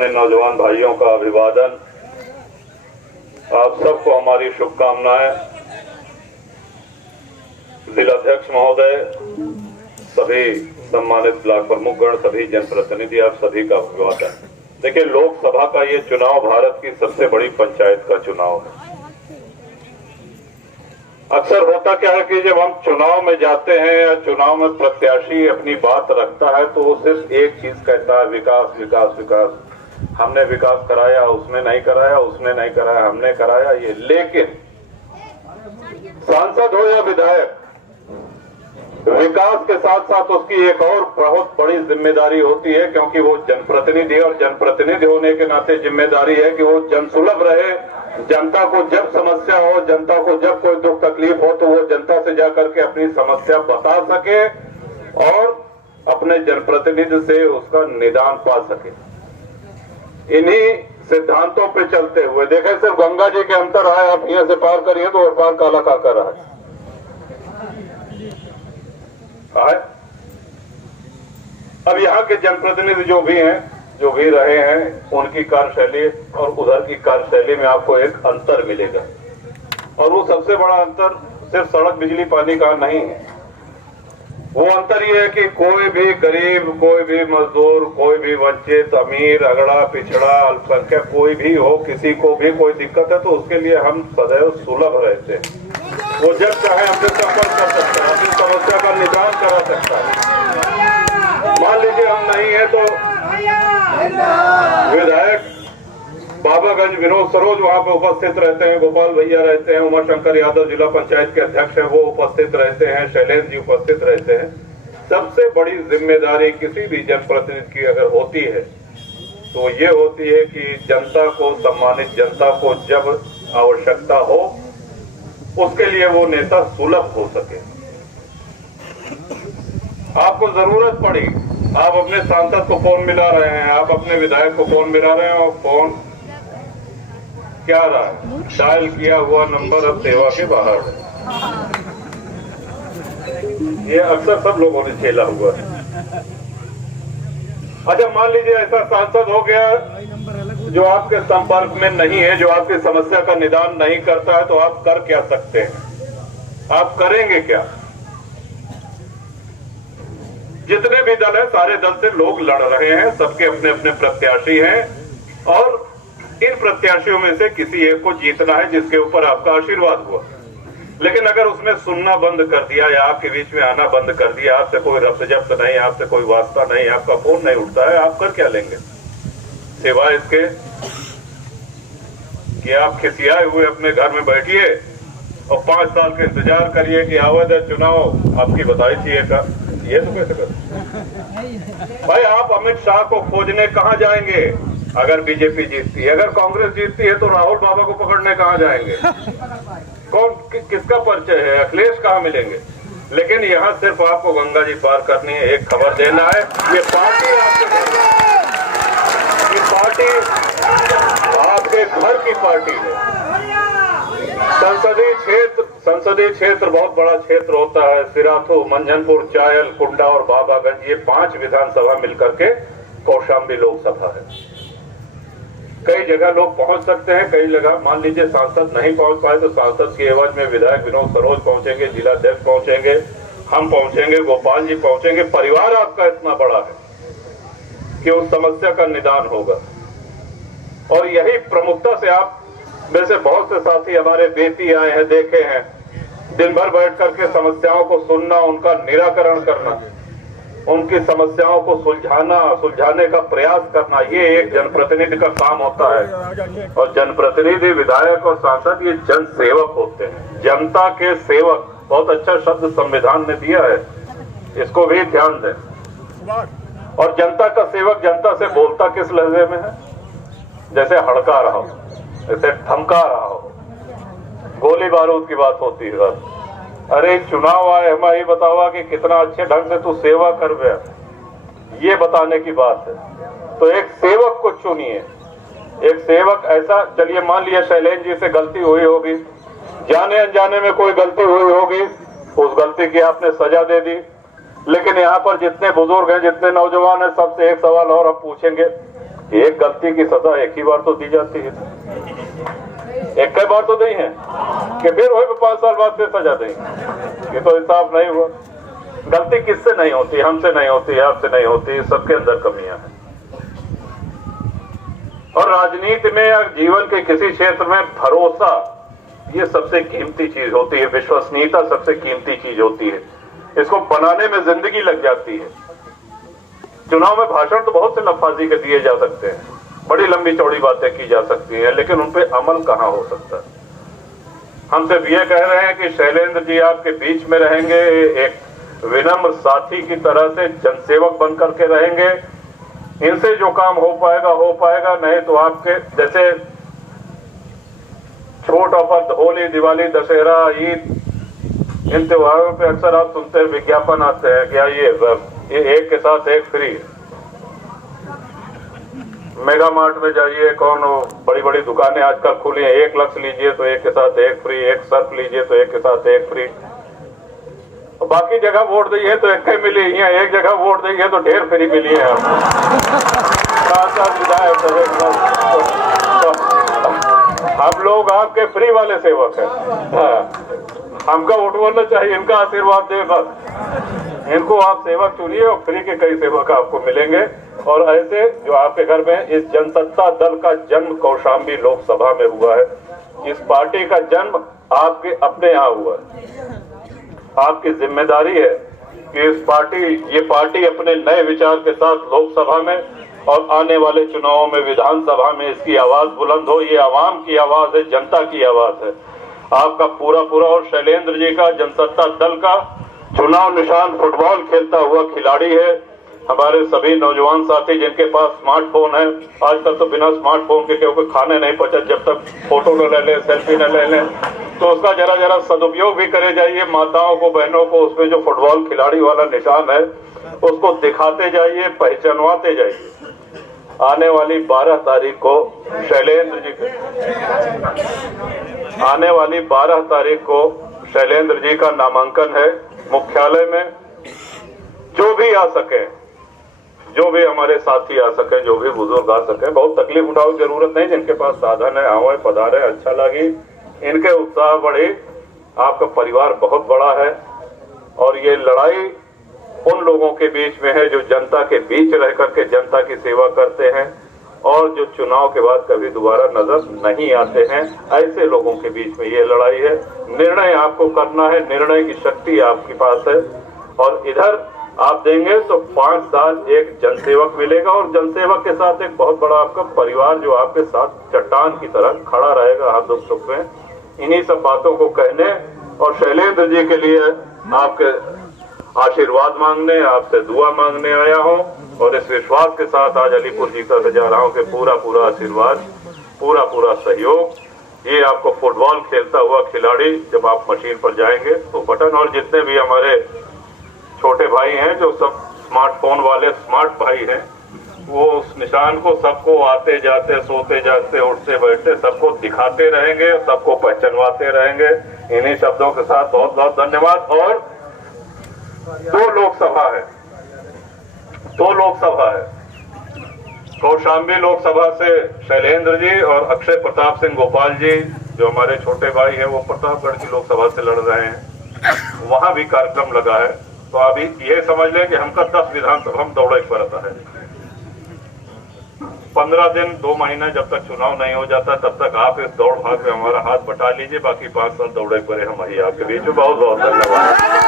अपने नौजवान भाइयों का अभिवादन। आप सबको हमारी शुभकामनाएं। जिलाध्यक्ष महोदय, सभी सम्मानित ब्लॉक प्रमुखगण, सभी जनप्रतिनिधि, आप सभी का अभिवादन। देखिए, लोकसभा का ये चुनाव भारत की सबसे बड़ी पंचायत का चुनाव है। अक्सर होता क्या है कि जब हम चुनाव में जाते हैं या चुनाव में प्रत्याशी अपनी बात रखता है तो वो सिर्फ एक चीज कहता है, विकास विकास विकास। हमने विकास कराया, उसने नहीं कराया, उसने नहीं कराया, हमने कराया ये। लेकिन सांसद हो या विधायक, विकास के साथ साथ उसकी एक और बहुत बड़ी जिम्मेदारी होती है, क्योंकि वो जनप्रतिनिधि है और जनप्रतिनिधि होने के नाते जिम्मेदारी है कि वो जनसुलभ रहे। जनता को जब समस्या हो, जनता को जब कोई दुख तकलीफ हो तो वो जनता से जाकर के अपनी समस्या बता सके और अपने जनप्रतिनिधि से उसका निदान पा सके। इन्हीं सिद्धांतों पे चलते हुए देखें, सिर्फ गंगा जी के अंतर आए, आप यहाँ से पार करिए तो और पार काला काकर आए। अब यहाँ के जनप्रतिनिधि जो भी हैं, जो भी रहे हैं, उनकी कार्यशैली और उधर की कार्यशैली में आपको एक अंतर मिलेगा। और वो सबसे बड़ा अंतर सिर्फ सड़क बिजली पानी का नहीं है। वो अंतर ये है कि कोई भी गरीब, कोई भी मजदूर, कोई भी वंचित, अमीर, अगड़ा, पिछड़ा, अल्पसंख्यक कोई भी हो, किसी को भी कोई दिक्कत है तो उसके लिए हम सदैव सुलभ रहते हैं। वो जब चाहे हमसे संपर्क कर सकता है, अपनी समस्या का निदान करा सकता है। मान लीजिए हम नहीं है तो विधायक बाबागंज विनोद सरोज वहां पे उपस्थित रहते हैं, गोपाल भैया रहते हैं, उमा शंकर यादव जिला पंचायत के अध्यक्ष हैं, वो उपस्थित रहते हैं, शैलेंद्र जी उपस्थित रहते हैं। सबसे बड़ी जिम्मेदारी किसी भी जनप्रतिनिधि की अगर होती है तो ये होती है कि जनता को सम्मानित, जनता को जब आवश्यकता हो उसके लिए वो नेता सुलभ हो सके। आपको जरूरत पड़ी, आप अपने सांसद को फोन मिला रहे हैं, आप अपने विधायक को फोन मिला रहे हैं और फोन क्या रहा है, डायल किया हुआ नंबर अब सेवा के बाहर है। ये अक्सर सब लोगों ने झेला हुआ है। अच्छा, मान लीजिए ऐसा सांसद हो गया जो आपके संपर्क में नहीं है, जो आपकी समस्या का निदान नहीं करता है, तो आप कर क्या सकते हैं? आप करेंगे क्या? जितने भी दल हैं, सारे दल से लोग लड़ रहे हैं, सबके अपने अपने प्रत्याशी हैं और इन प्रत्याशियों में से किसी एक को जीतना है जिसके ऊपर आपका आशीर्वाद हुआ। लेकिन अगर उसने सुनना बंद कर दिया या आपके बीच में आना बंद कर दिया, आपसे कोई रब्त जब्त नहीं, आपसे कोई वास्ता नहीं, आपका फोन नहीं उठता है, आप कर क्या लेंगे? सिवाय इसके कि आप खिसियाए हुए अपने घर में बैठिए और 5 साल का इंतजार करिए कि आवेद चुनाव आपकी बताई चाहिए का। ये तो कैसे कर भाई? आप अमित शाह को खोजने कहां जाएंगे अगर बीजेपी जीतती है? अगर कांग्रेस जीतती है तो राहुल बाबा को पकड़ने कहां जाएंगे? कौन किसका परिचय है? अखिलेश कहां मिलेंगे? लेकिन यहाँ सिर्फ आपको गंगा जी पार करनी है, एक खबर देना है। ये पार्टी आपके घर की पार्टी है। संसदीय क्षेत्र बहुत बड़ा क्षेत्र होता है। सिराथू, मंझनपुर, चायल, कुंडा और बाबागंज, ये 5 विधानसभा मिलकर के कौशाम्बी लोकसभा है। कई जगह लोग पहुंच सकते हैं, कई जगह मान लीजिए सांसद नहीं पहुंच पाए तो सांसद की एवज में विधायक विनोद सरोज पहुंचेंगे, जिलाध्यक्ष पहुंचेंगे, हम पहुंचेंगे, गोपाल जी पहुंचेंगे। परिवार आपका इतना बड़ा है कि उस समस्या का निदान होगा। और यही प्रमुखता से आप में से बहुत से साथी हमारे बेटी आए हैं, देखे हैं, दिन भर बैठ करके समस्याओं को सुनना, उनका निराकरण करना, उनकी समस्याओं को सुलझाने का प्रयास करना, ये एक जनप्रतिनिधि का काम होता है। और जनप्रतिनिधि, विधायक और सांसद ये जन सेवक होते हैं, जनता के सेवक। बहुत अच्छा शब्द संविधान ने दिया है, इसको भी ध्यान दें। और जनता का सेवक जनता से बोलता किस लहजे में है? जैसे हड़का रहा हो, जैसे धमका रहा हो, गोली बारूद की बात होती है। अरे चुनाव आए, हमें ही बतावा कि कितना अच्छे ढंग से तू सेवा कर गया, ये बताने की बात है। तो एक सेवक को चुनिए, एक सेवक ऐसा। चलिए मान लिया शैलेंद्र जी से गलती हुई होगी, जाने अनजाने में कोई गलती हुई होगी, उस गलती की आपने सजा दे दी। लेकिन यहाँ पर जितने बुजुर्ग हैं, जितने नौजवान हैं, सबसे एक सवाल और हम पूछेंगे एक गलती की सजा एक ही बार तो दी जाती है, एक कई बार तो नहीं है कि फिर वही 5 साल बाद फिर सजा देंगे। ये तो इंसाफ नहीं हुआ। गलती किससे नहीं होती? हमसे नहीं होती, आपसे नहीं होती, सबके अंदर कमियां हैं। और राजनीति में या जीवन के किसी क्षेत्र में भरोसा ये सबसे कीमती चीज होती है, विश्वसनीयता सबसे कीमती चीज होती है। इसको बनाने में जिंदगी लग जाती है। चुनाव में भाषण तो बहुत से लफाजी के दिए जा सकते हैं, बड़ी लंबी चौड़ी बातें की जा सकती हैं, लेकिन उन पे अमल कहां हो सकता है? हम सिर्फ ये कह रहे हैं कि शैलेंद्र जी आपके बीच में रहेंगे, एक विनम्र साथी की तरह से जनसेवक बन करके रहेंगे। इनसे जो काम हो पाएगा, नहीं तो आपके जैसे छोट ऑफर होली, दिवाली, दशहरा, ईद, इन त्योहारों पे अक्सर आप सुनते हैं विज्ञापन आते हैं क्या ये एक के साथ एक फ्री। मेगा मार्ट में जाइए, कौन बड़ी बड़ी दुकानें आजकल खुली हैं, 1 लक्स लीजिए तो एक के साथ एक फ्री, एक सर्फ लीजिए तो एक के साथ एक फ्री। बाकी जगह वोट दिए तो एक ही मिली है, एक जगह वोट दिए तो ढेर फ्री मिली है हम लोग आपके फ्री वाले सेवक हैं। हमका वोट बोलना चाहिए, इनका आशीर्वाद दे बस। इनको आप सेवक चुनिए और फ्री के कई सेवक आपको मिलेंगे। और ऐसे जो आपके घर में इस जनसत्ता दल का जन्म कौशाम्बी लोकसभा में हुआ है, इस पार्टी का जन्म आपके अपने यहाँ हुआ है। आपकी जिम्मेदारी है कि ये पार्टी अपने नए विचार के साथ लोकसभा में और आने वाले चुनावों में विधानसभा में इसकी आवाज बुलंद हो। ये आवाम की आवाज है, जनता की आवाज है। आपका पूरा और शैलेंद्र जी का जनसत्ता दल का चुनाव निशान फुटबॉल खेलता हुआ खिलाड़ी है। हमारे सभी नौजवान साथी जिनके पास स्मार्टफोन है, आजकल तो बिना स्मार्टफोन के क्योंकि खाने नहीं पचा जब तक फोटो न ले लें, सेल्फी न ले लें, तो उसका जरा सदुपयोग भी करे जाइए। माताओं को, बहनों को उसमें जो फुटबॉल खिलाड़ी वाला निशान है उसको दिखाते जाइए, पहचानवाते जाइए। आने वाली 12 तारीख को शैलेंद्र जी का नामांकन है मुख्यालय में। जो भी आ सके, जो भी हमारे साथी आ सके, जो भी बुजुर्ग आ सके, बहुत तकलीफ उठाओ जरूरत नहीं। जिनके पास साधन है आओ, पधारे, अच्छा लगी, इनके उत्साह बढ़े। आपका परिवार बहुत बड़ा है और ये लड़ाई उन लोगों के बीच में है जो जनता के बीच रह करके जनता की सेवा करते हैं और जो चुनाव के बाद कभी दोबारा नजर नहीं आते हैं। ऐसे लोगों के बीच में ये लड़ाई है। निर्णय आपको करना है, निर्णय की शक्ति आपके पास है और इधर आप देंगे तो 5 साल एक जनसेवक मिलेगा और जनसेवक के साथ एक बहुत बड़ा आपका परिवार जो आपके साथ चट्टान की तरह खड़ा रहेगा हर दुख सुख में। इन्हीं सब बातों को कहने और शैलेंद्र जी के लिए आपके आशीर्वाद मांगने, आपसे दुआ मांगने आया हूं और इस विश्वास के साथ आज अलीपुर जीता से जा रहा हूं कि पूरा आशीर्वाद, पूरा सहयोग। ये आपको फुटबॉल खेलता हुआ खिलाड़ी जब आप मशीन पर जाएंगे तो बटन, और जितने भी हमारे छोटे भाई हैं जो सब स्मार्टफोन वाले स्मार्ट भाई हैं, वो उस निशान को सबको आते जाते, सोते जागते, उठते बैठते सबको दिखाते रहेंगे, सबको पहचानवाते रहेंगे। इन्हीं शब्दों के साथ बहुत धन्यवाद। और 2 लोकसभा है कौशाम्बी लोकसभा से शैलेंद्र जी और अक्षय प्रताप सिंह गोपाल जी जो हमारे छोटे भाई हैं, वो प्रतापगढ़ की लोकसभा से लड़ रहे हैं। वहां भी कार्यक्रम लगा है। तो अभी ये समझ लें कि हमका 10 विधानसभा में दौड़े पड़ता है। 15 दिन 2 महीने जब तक चुनाव नहीं हो जाता तब तक आप इस दौड़ भाग में हमारा हाथ बटा लीजिए। बाकी 5 साल दौड़े पड़े हम ही आपके बीच में। बहुत धन्यवाद।